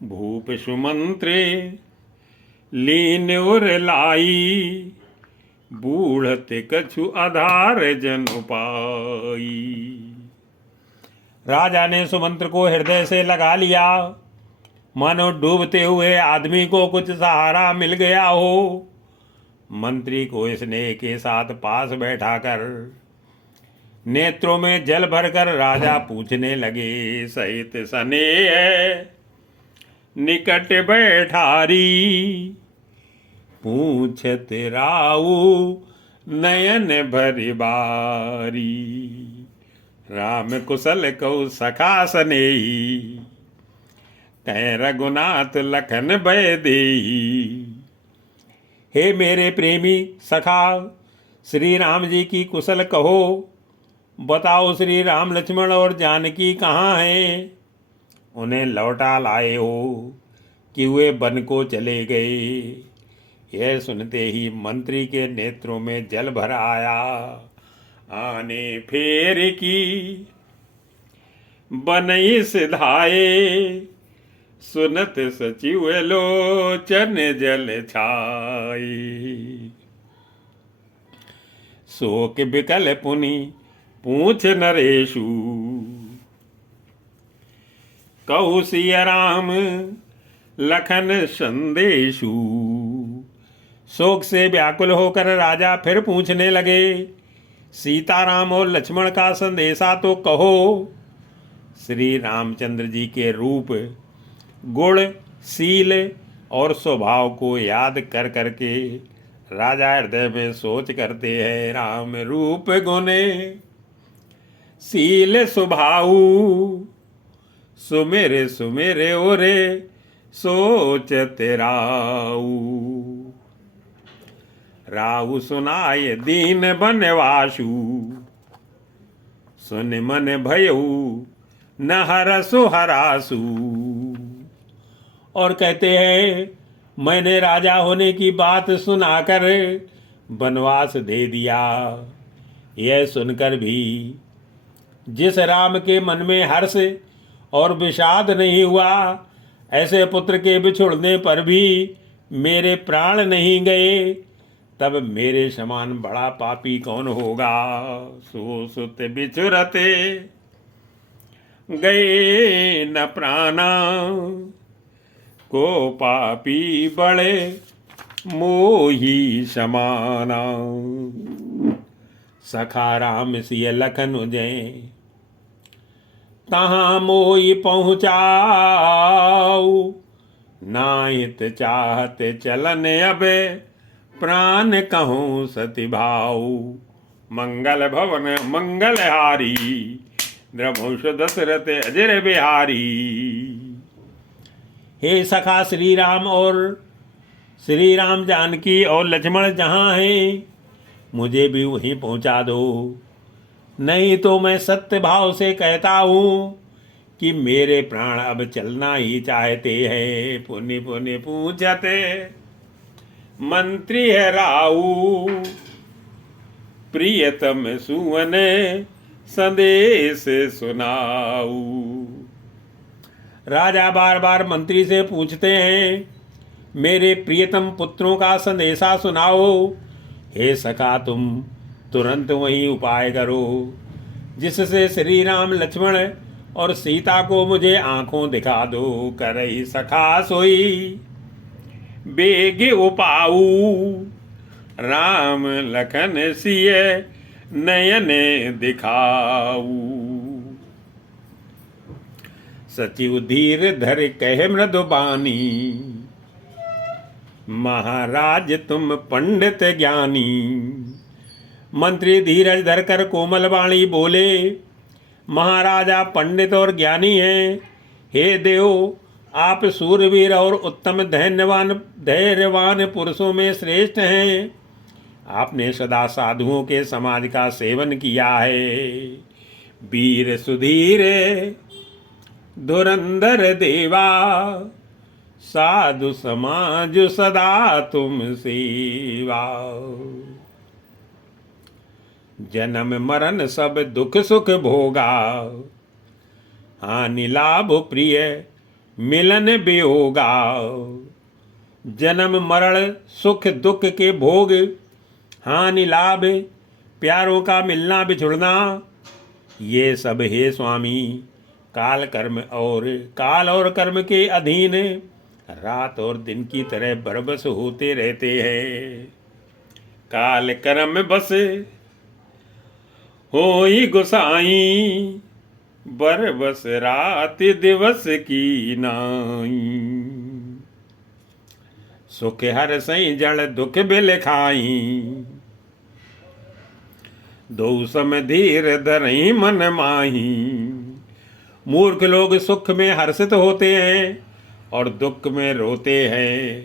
भूप सुमंत्रे लीन और लाई, बूढ़ते कछु आधार जन उपाई। राजा ने सुमंत्र को हृदय से लगा लिया, मानो डूबते हुए आदमी को कुछ सहारा मिल गया हो। मंत्री को स्नेह के साथ पास बैठाकर नेत्रों में जल भरकर राजा पूछने लगे, सहित स्नेह निकट बैठारी, पूछत राऊ नयन भरि बारी। राम कुशल कौ सखा सनेही, कह रघुनाथ लखन भय देही। हे मेरे प्रेमी सखा, श्री राम जी की कुशल कहो। बताओ श्री राम लक्ष्मण और जानकी कहाँ हैं? उन्हें लौटा लाए हो कि वे वन को चले गए? यह सुनते ही मंत्री के नेत्रों में जल भर आया। आने फेर की बनई सिधाए, सुनत सचिव लोचन जल छाई। शोक बिकल पुनि पूछ नरेशु, कहु सिया राम लखन संदेशु। शोक से व्याकुल होकर राजा फिर पूछने लगे, सीताराम और लक्ष्मण का संदेशा तो कहो। श्री रामचंद्र जी के रूप, गुण, शील और स्वभाव को याद कर करके राजा हृदय में सोच करते हैं, राम रूप गुणे शील स्वभाव, सुमेरे सुमेरे ओरे सोच तेराऊ। राऊ सुनाय दीन बनवासु, सुन मन भयऊ न हरसु हरासु। और कहते हैं, मैंने राजा होने की बात सुनाकर वनवास दे दिया। यह सुनकर भी जिस राम के मन में हर्ष और विषाद नहीं हुआ, ऐसे पुत्र के बिछुड़ने पर भी मेरे प्राण नहीं गए, तब मेरे समान बड़ा पापी कौन होगा। सो सुत बिछुरते गए न प्राणा, को पापी बड़े मोही समाना। सखा राम सिय लखन उजय, तहाँ मोई पहुँचाऊ। नाहित चाहत चलन अबे, प्राण कहूँ सति भाऊ। मंगल भवन मंगलहारी, द्रभुष दशरथ अजर बिहारी। हे सखा श्री राम और श्री राम जानकी और लक्ष्मण जहाँ हैं, मुझे भी वहीं पहुँचा दो। नहीं तो मैं सत्य भाव से कहता हूँ कि मेरे प्राण अब चलना ही चाहते हैं। पुण्य पुण्य पूछते मंत्री है राऊ, प्रियतम सुवने संदेश सुनाऊ। राजा बार बार मंत्री से पूछते हैं, मेरे प्रियतम पुत्रों का संदेशा सुनाओ। हे सखा, तुम तुरंत वही उपाय करो जिससे श्री राम लक्ष्मण और सीता को मुझे आंखों दिखा दो। करई सखा सोई बेग उपाऊ, राम लखन सिय नयन दिखाऊ। सचिव धीर धर कहे मृदुबानी, महाराज तुम पंडित ज्ञानी। मंत्री धीरज धरकर कोमल वाणी बोले, महाराजा पंडित और ज्ञानी हैं। हे देव, आप सूरवीर और उत्तम धैर्यवान पुरुषों में श्रेष्ठ हैं। आपने सदा साधुओं के समाज का सेवन किया है। वीर सुधीर धुरंधर देवा, साधु समाज सदा तुम सेवा। जन्म मरण सब दुख सुख भोगा, हानि लाभ प्रिय मिलन वियोगा। जन्म मरण सुख दुख के भोग, हानि लाभ प्यारों का मिलना बिछुड़ना, ये सब हे स्वामी काल और कर्म के अधीन रात और दिन की तरह बरबस होते रहते हैं। काल कर्म बस होई गुसाई, बरबस रात दिवस की नाई। सुख हर सई जड़ दुख बिल खाई, दो सम धीर धरई मन माही। मूर्ख लोग सुख में हर्षित होते हैं और दुख में रोते हैं,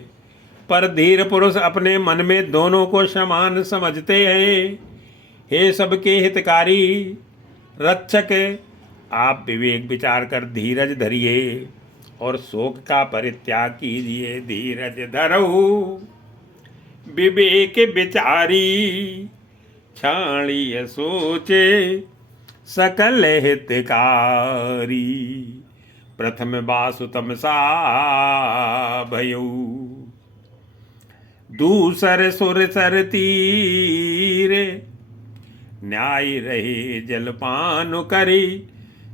पर धीर पुरुष अपने मन में दोनों को समान समझते हैं। हे सबके हितकारी रक्षक, आप विवेक विचार कर धीरज धरिए और शोक का परित्याग कीजिए। धीरज धरऊ विवेक विचारी, छाणिय सोचे सकल हितकारी। प्रथम बासुतम सा भयऊ, दूसर सुर सर तीर। न्याय रहे जलपान करी,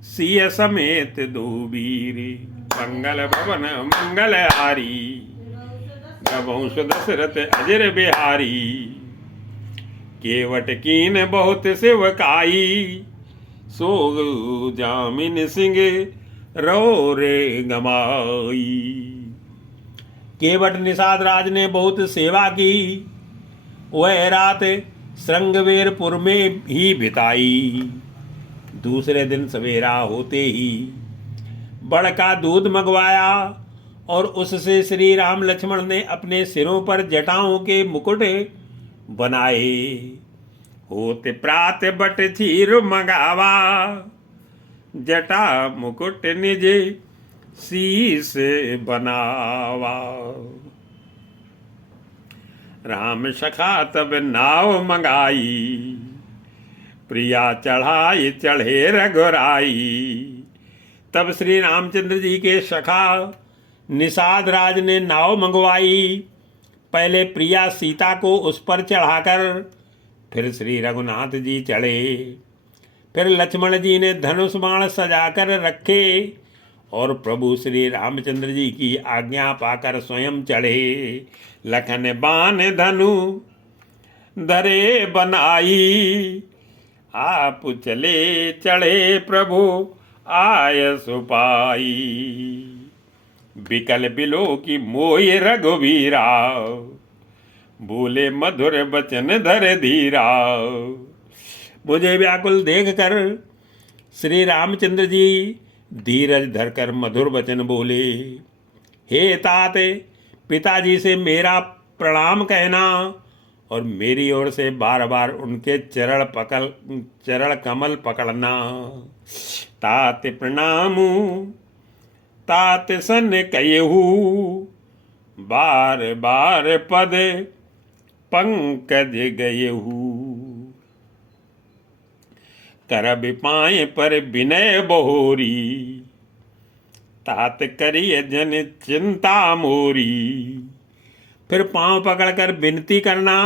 सिय समेत दो वीर। मंगल भवन मंगल हारी, गवंश दशरथ अजर बिहारी। केवट कीन बहुत सेवकाई, सो जामिन सिंह रो रे गमाई। केवट निषाद राज ने बहुत सेवा की, वह रात श्रृंगवेरपुर में ही बिताई। दूसरे दिन सवेरा होते ही बड़का दूध मंगवाया और उससे श्री राम लक्ष्मण ने अपने सिरों पर जटाओं के मुकुट बनाए। होते प्रात बट चीर मंगावा, जटा मुकुट निज शीस बनावा। राम सखा तब नाव मंगाई, प्रिया चढ़ाई चढ़े रघुराई। तब श्री रामचंद्र जी के सखा निषाद राज ने नाव मंगवाई। पहले प्रिया सीता को उस पर चढ़ाकर फिर श्री रघुनाथ जी चढ़े। फिर लक्ष्मण जी ने धनुष बाण सजाकर रखे और प्रभु श्री रामचंद्र जी की आज्ञा पाकर स्वयं चढ़े। लखन बाण धनु धरे बनाई, आप चले चढ़े प्रभु आय सुपाई। बिकल बिलो की मोय रघुवीरा, बोले मधुर बचन धर धीरा। मुझे व्याकुल देखकर श्री रामचंद्र जी धीरज धरकर मधुर वचन बोले। हे तात, पिताजी से मेरा प्रणाम कहना और मेरी ओर से बार बार उनके चरण कमल पकड़ना। तात प्रणाम तात सन कहू, बार बार पद पंकज गयहू। करब पाए पर विनय बहोरी, तात करिय जन चिंता मोरी। फिर पांव पकड़कर विनती करना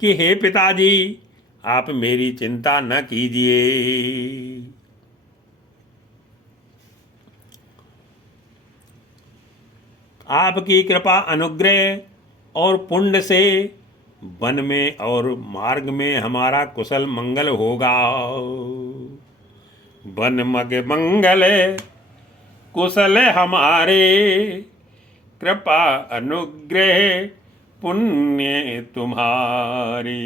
कि हे पिताजी, आप मेरी चिंता न कीजिए। आपकी कृपा अनुग्रह और पुण्य से वन में और मार्ग में हमारा कुशल मंगल होगा। वन मग मंगल कुशल हमारे, कृपा अनुग्रह पुण्य तुम्हारे।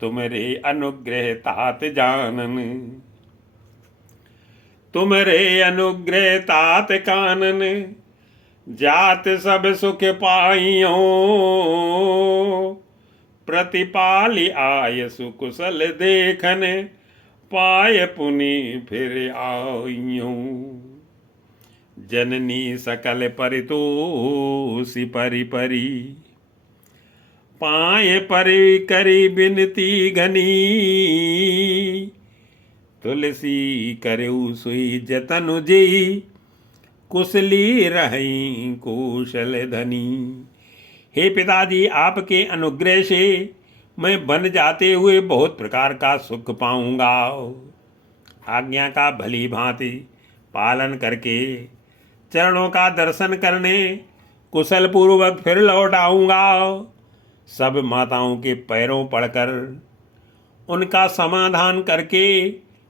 तुमरे अनुग्रह तात जानन, तुमरे अनुग्रह तात कानन। जात सब सुख पाइयो, प्रतिपालि आय सुकुशल देखन। पाय पुनि फिर आइयो, जननी सकल परितोषि परि परि। पाए परि करी बिनती घनी, तुलसी करऊ सुई जतनु जी। कुशली रहीं कुशल धनी। हे पिताजी, आपके अनुग्रह से मैं वन जाते हुए बहुत प्रकार का सुख पाऊंगा। आज्ञा का भली भांति पालन करके चरणों का दर्शन करने कुशल पूर्वक फिर लौट आऊंगा। सब माताओं के पैरों पड़कर उनका समाधान करके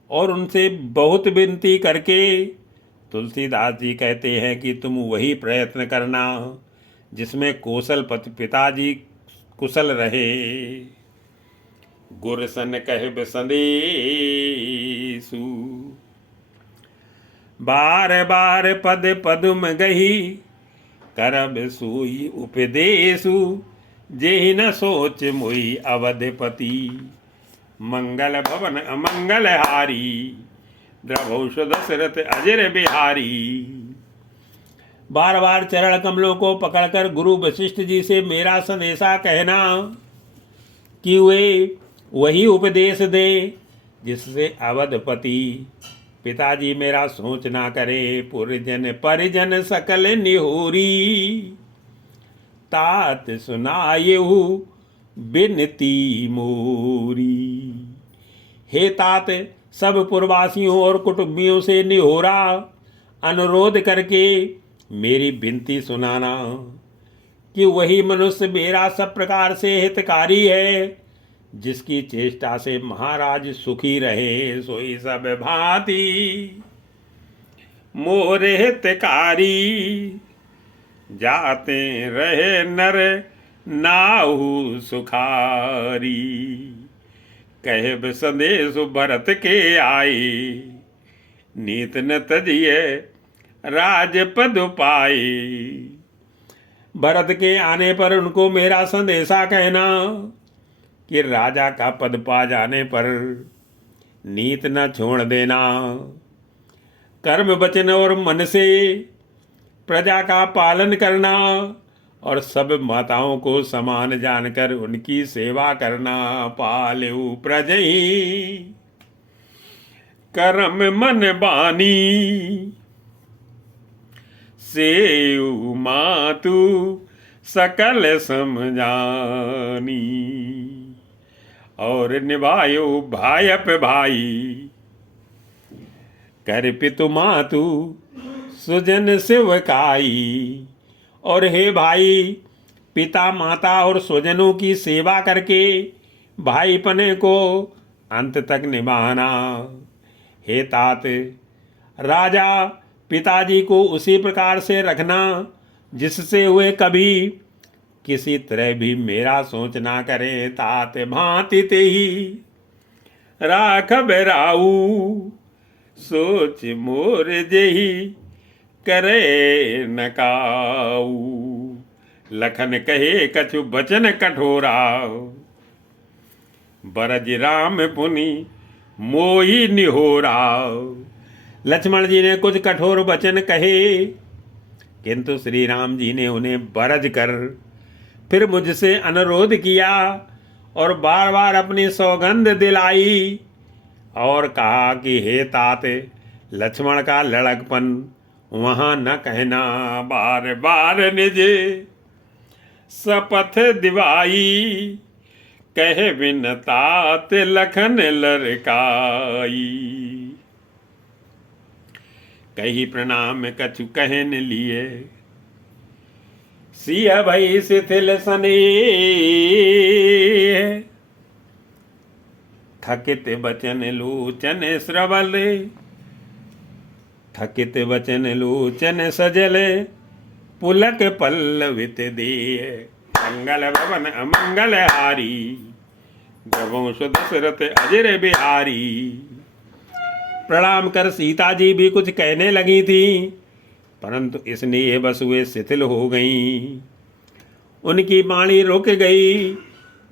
और उनसे बहुत विनती करके तुलसीदास जी कहते हैं कि तुम वही प्रयत्न करना जिसमें कौशल पिताजी कुशल रहे। गुरसन कह संदेशु बार बार पद पदुम गही करब सोई उपदेशु जेहि न सोच मोई अवधपति मंगल भवन अमंगल हारी द्रभौष दशरथ अजर बिहारी। बार बार चरण कमलों को पकड़कर गुरु वशिष्ठ जी से मेरा संदेशा कहना कि वे वही उपदेश दे जिससे अवधपति पिताजी मेरा सोच ना करे। पुरजन परिजन सकल निहोरी तात सुनायहु बिनती मोरी। हे तात, सब पुरवासियों और कुटुंबियों से निहोरा अनुरोध करके मेरी विनती सुनाना कि वही मनुष्य मेरा सब प्रकार से हितकारी है जिसकी चेष्टा से महाराज सुखी रहे। सोई सब भांति मोर हितकारी जाते रहे नर नाहु सुखारी। कहब संदेश भरत के आए नीत न तजिए राजपद पाए। भरत के आने पर उनको मेरा संदेशा कहना कि राजा का पद पा जाने पर नीत न छोड़ देना। कर्म वचन और मन से प्रजा का पालन करना और सब माताओं को समान जानकर उनकी सेवा करना। पालेउ प्रजहि कर्म मन बानी सेउ मातु सकल समझानी। और निभायो भायप भाई कर पितु मातु सुजन सेवकाई। और हे भाई, पिता माता और स्वजनों की सेवा करके भाईपने को अंत तक निभाना। हे तात, राजा पिताजी को उसी प्रकार से रखना जिससे वे कभी किसी तरह भी मेरा सोच ना करे। तात भांति ते ही राख बेराऊ सोच मोर जेही करे नकाऊ। लखन कहे कछु बचन कठोरा बरज राम पुनि मोही निहोरा। लक्ष्मण जी ने कुछ कठोर वचन कहे किंतु श्री राम जी ने उन्हें बरज कर फिर मुझसे अनुरोध किया और बार बार अपनी सौगंध दिलाई और कहा कि हे तात, लक्ष्मण का लड़कपन वहाँ न कहना। बार बार निज शपथ दिवाई कहे बिन तात लखन लड़काई। कही प्रणाम कछु कहन लिए सिया भई शिथिल सने। थकित बचन लोचन श्रवल थकित वचन लोचन सजल पुलक पल्लवित दे। मंगल भवन अमंगल हारी द्रवंश दशरथ अजर बिहारी। प्रणाम कर सीता जी भी कुछ कहने लगी थी परंतु इसलिए बस वे शिथिल हो गईं। उनकी वाणी रुक गई,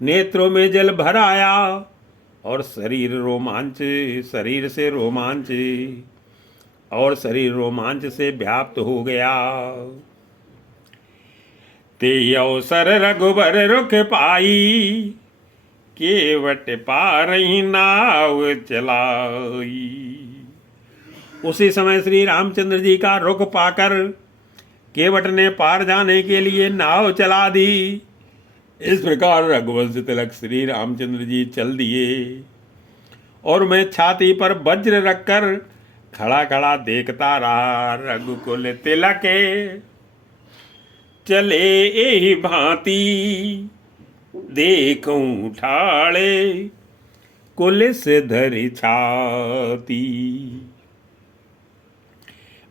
नेत्रों में जल भर आया और शरीर रोमांच से व्याप्त हो गया। ते अवसर रघुबर रुख पाई केवट पारही नाव चलाई। उसी समय श्री रामचंद्र जी का रुख पाकर केवट ने पार जाने के लिए नाव चला दी। इस प्रकार रघुवंश तिलक श्री रामचंद्र जी चल दिए और मैं छाती पर वज्र रखकर खड़ा खड़ा देखता रहा। रघुकुल तिलक चले एहि भांति, देखूं ठाड़े कुलिस धरि छाती।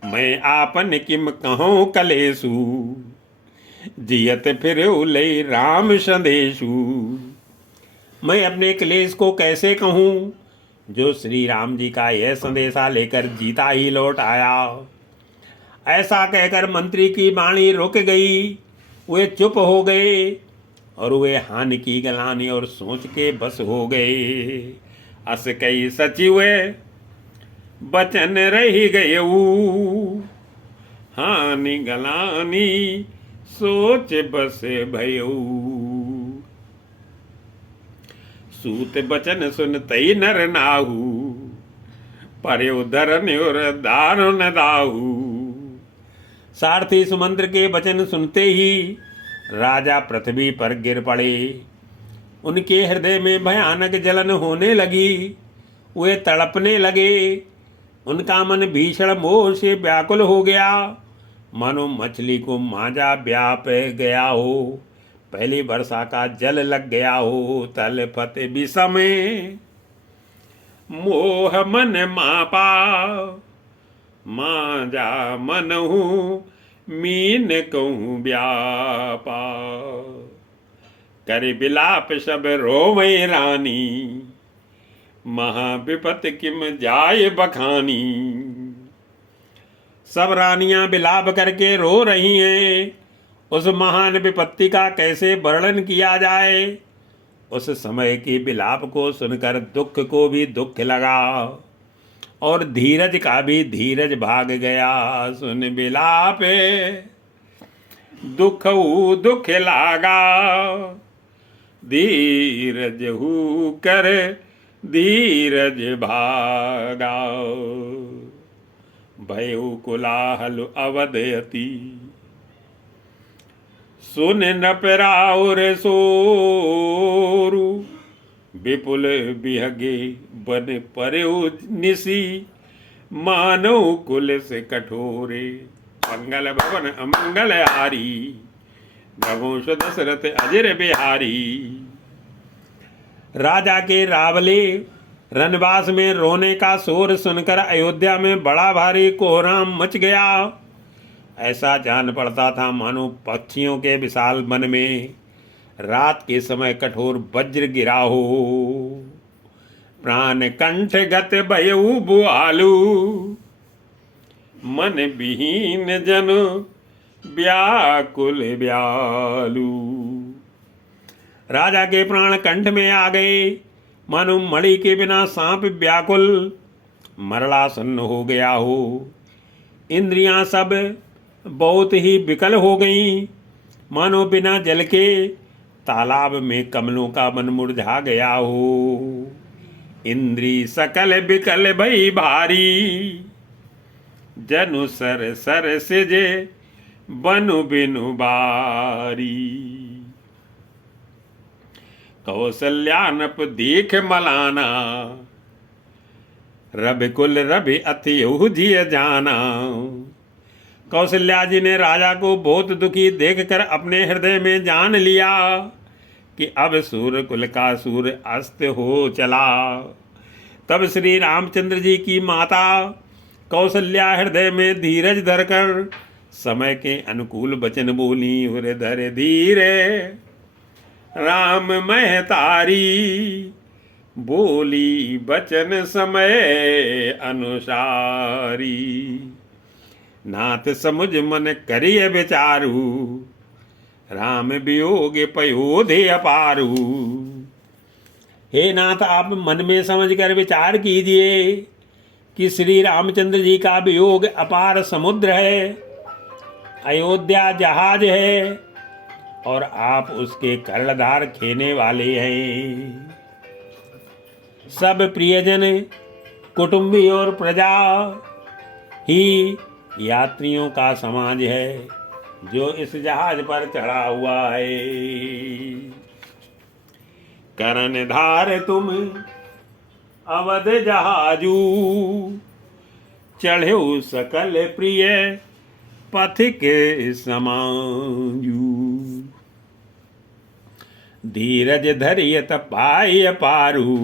मैं आपन किम कहूँ कलेसु, जियत फिर उले राम संदेशु। मैं अपने क्लेश को कैसे कहूँ, जो श्री राम जी का यह संदेशा लेकर जीता ही लौट आया। ऐसा कहकर मंत्री की वाणी रुक गई। वे चुप हो गए और वे हानि की गलानी और सोच के बस हो गए। अस कई सचिव बचन रही गए, हानि गलानी सोच बस भयऊ। सूत बचन सुनतई नर नाहू, पर उधरन और दारुण दाहू। सारथी सुमंत्र के वचन सुनते ही राजा पृथ्वी पर गिर पड़े। उनके हृदय में भयानक जलन होने लगी। वे तड़पने लगे। उनका मन भीषण मोह से व्याकुल हो गया, मानो मछली को मांझा व्याप गया हो, पहली वर्षा का जल लग गया हो। तल फत विषमे मोह मन मापा, मांझा मनहु मीन कहूँ व्यापा। कर बिलाप सब रोवे रानी, महाविपत किम जाय बखानी। सब रानियां बिलाप करके रो रही हैं। उस महान विपत्ति का कैसे वर्णन किया जाए। उस समय की बिलाप को सुनकर दुख को भी दुख लगा और धीरज का भी धीरज भाग गया। सुन बिलाप दुख दुख लागा, धीरज हु कर धीरज भागा। भयउ कोलाहल अवधयति, सुन नपराउर सोरु। विपुल बिहगे बन परयो निसी, मानव कुल से कठोरे। मंगल भवन अमंगल हारी, रघुवंश दशरथ अजर बिहारी। राजा के रावले रनवास में रोने का शोर सुनकर अयोध्या में बड़ा भारी कोहराम मच गया। ऐसा जान पड़ता था मानो पक्षियों के विशाल वन में रात के समय कठोर वज्र गिरा हो। प्राण कंठ गत भयउ बुआलू, मन विहीन जन व्याकुल व्यालू। राजा के प्राण कंठ में आ गए, मानो मणि के बिना सांप व्याकुल मरणासन्न हो गया हो। इंद्रियां सब बहुत ही विकल हो गईं, मानो बिना जल के तालाब में कमलों का मन मुरझा गया हो। इंद्री सकल विकल भई भारी, जनु सर सर सिजे बनु बिनु बारी। कौशल्यानप देख मलाना, रवि कुल रवि अति जिय जाना। कौशल्या जी ने राजा को बहुत दुखी देखकर अपने हृदय में जान लिया कि अब सूर्य कुल का सूर्य अस्त हो चला। तब श्री रामचंद्र जी की माता कौशल्या हृदय में धीरज धरकर समय के अनुकूल वचन बोली। हृदय धीरे राम महतारी, बोली वचन समय अनुसारी। नाथ समुझ मन करिय विचारू, राम वियोग पयोधि अपारू। हे नाथ, आप मन में समझकर विचार कीजिए कि श्री रामचंद्र जी का वियोग अपार समुद्र है, अयोध्या जहाज है और आप उसके कर्णधार खेने वाले हैं। सब प्रियजन, कुटुंबी और प्रजा ही यात्रियों का समाज है जो इस जहाज पर चढ़ा हुआ है। करन धार तुम अवध जहाजू, चढ़े सकल प्रिय पथिक समाजू। धीरज धरियत पाय पारू,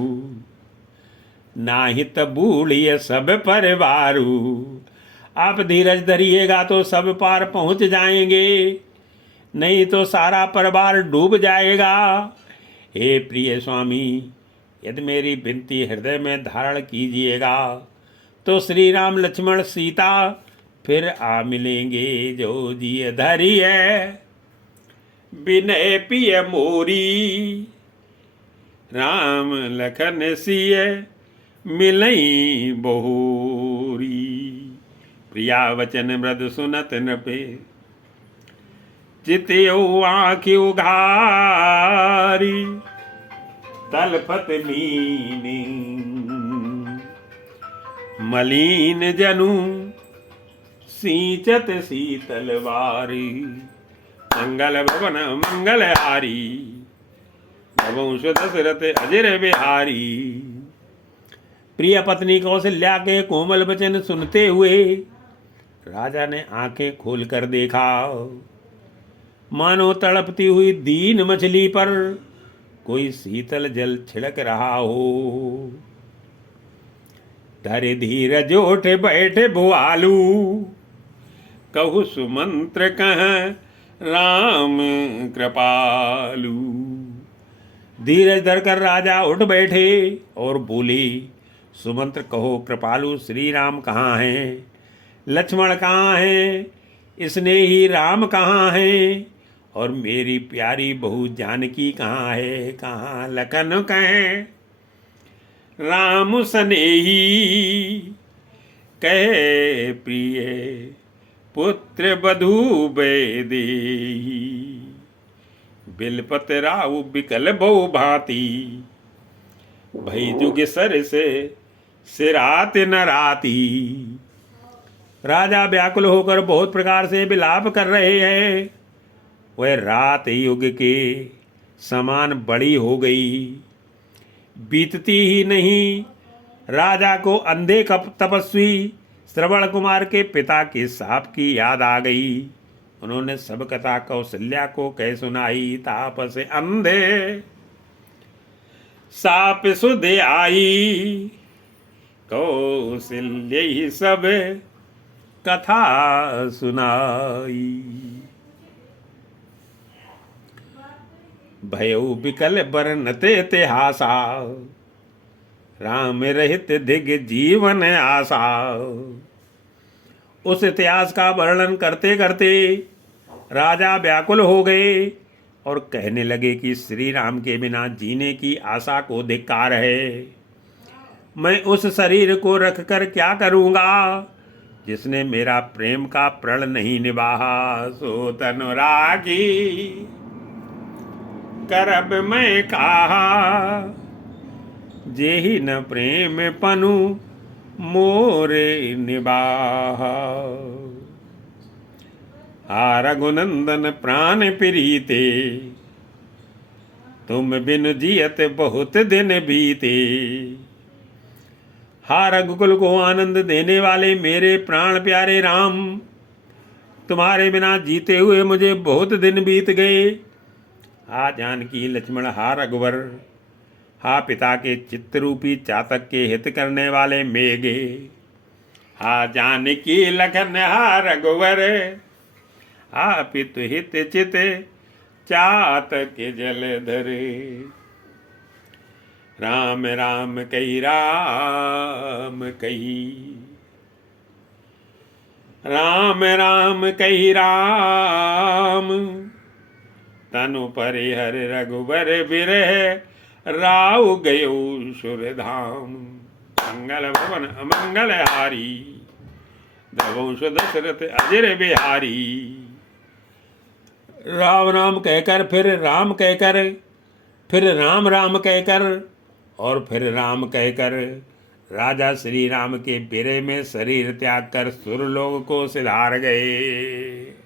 नाहित बूढ़िय सब परिवारू। आप धीरज धरिएगा तो सब पार पहुंच जाएंगे, नहीं तो सारा परिवार डूब जाएगा। हे प्रिय स्वामी, यदि मेरी विनती हृदय में धारण कीजिएगा तो श्री राम लक्ष्मण सीता फिर आ मिलेंगे। जो जिय धरिय विनय पिय मोरी, राम लखन सिय मिलई बहुरी। प्रिया वचन मृद सुनत नृपे, चित्यो आँखि उघारी। तलपत मीनी मलिन जनु, सींचत शीतल वारी। मंगल भवन मंगल हारी, भवंश दशरथ अजर बिहारी। प्रिय पत्नी कौशल्या के कोमल वचन सुनते हुए राजा ने आंखें खोलकर देखा, मानो तड़पती हुई दीन मछली पर कोई शीतल जल छिड़क रहा हो। धरे धीरज उठे बैठे भुआलू, कहु सुमंत्र कह राम कृपालु। धीरज धरकर राजा उठ बैठे और बोले, सुमंत्र कहो कृपालु, श्री राम कहाँ हैं, लक्ष्मण कहाँ हैं, स्नेही राम कहाँ हैं, और मेरी प्यारी बहू जानकी कहाँ है। कहाँ लखन कहें राम स्नेही, कहे प्रिय पुत्र बधू बेदेही। बिलपत राउ बिकल बहु भांति, भई जुग सर से सिरात न राती। राजा व्याकुल होकर बहुत प्रकार से विलाप कर रहे हैं। वह रात युग के समान बड़ी हो गई, बीतती ही नहीं। राजा को अंधे तपस्वी श्रवण कुमार के पिता के साप की याद आ गई। उन्होंने सब कथा कौशल्या को कह सुनाई। ताप से अंधे साप सुध आई, कौशल्य ही सब कथा सुनाई। भयउ बिकल बरनते इतिहासा, राम रहित दिग जीवन आशा। उस इतिहास का वर्णन करते करते राजा व्याकुल हो गए और कहने लगे कि श्री राम के बिना जीने की आशा को धिक्कार है। मैं उस शरीर को रखकर क्या करूँगा जिसने मेरा प्रेम का प्रण नहीं निभाहा। सो तनुरागी करब मैं कहा, जेहि न प्रेम पनु मोरे निबाहा। आ रघुनंदन प्राण प्रीते, तुम बिन जियत बहुत दिन बीते। हा रघुकुल को आनंद देने वाले मेरे प्राण प्यारे राम, तुम्हारे बिना जीते हुए मुझे बहुत दिन बीत गए। हा जानकी लक्ष्मण, हा रघुवर, हा पिता के चित्तरूपी चातक के हित करने वाले मेघे। हा जानकी लखन, हा रघुवर, हा पितु हित चित चातक जलधरे। राम राम कही राम कही, राम राम कही राम। तनु परिहर रघुबर बिरह, राव गयो सुरधाम। मंगल भवन अमंगल हारी, दवंश दशरथ अजर बिहारी। राम राम कहकर फिर राम कहकर, फिर राम राम कहकर और फिर राम कहकर राजा श्री राम के पिरे में शरीर त्याग कर सुरलोक को सिधार गए।